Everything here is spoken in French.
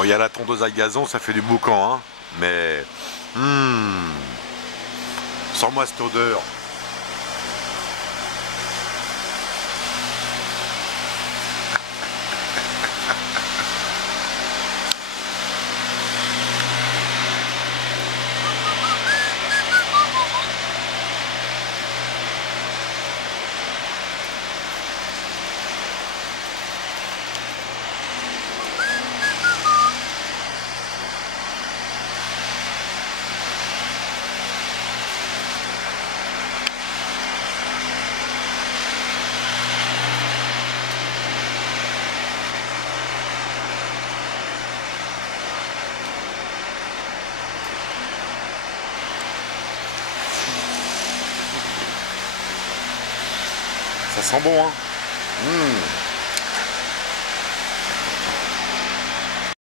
Bon, il y a la tondeuse à gazon, ça fait du boucan, hein. Mais... Sens-moi cette odeur. Ça sent bon, hein.